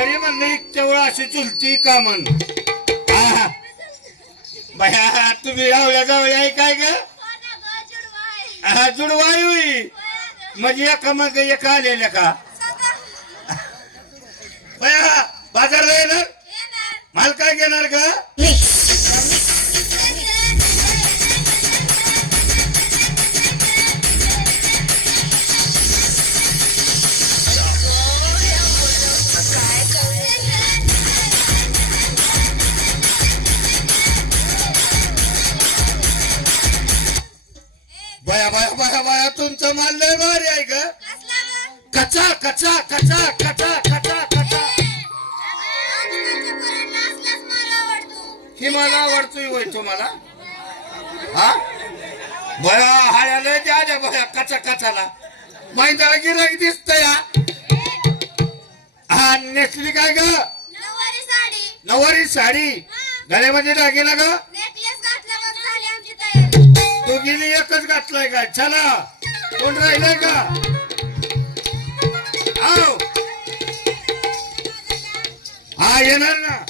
तरी म्हणलं इतक्या वेळ अशी चुलती का म्हण? हा. तुम्ही रावल्या जावळ्या आहे काय ग? हा जुडवाई होई. म्हणजे एका मग एका आलेल्या का? बाया बाजारला येणार? माल काय घेणार का बाया बाया बाया बाया तुमचं माल लय भारी आहे का कचा कचा कचा कचा कचा कचा. ही मला आवडतोय होय तुम्हाला. हा? बया हाळ्याला द्या द्या बया कचा कचाला. मैदाला गिराक दिसत या. हा नेसली काय ग? नवारी साडी. गळ्यामध्ये दागिना ग? एकच का? चला. कोण राहिलंय का? आव. हा येणार ना.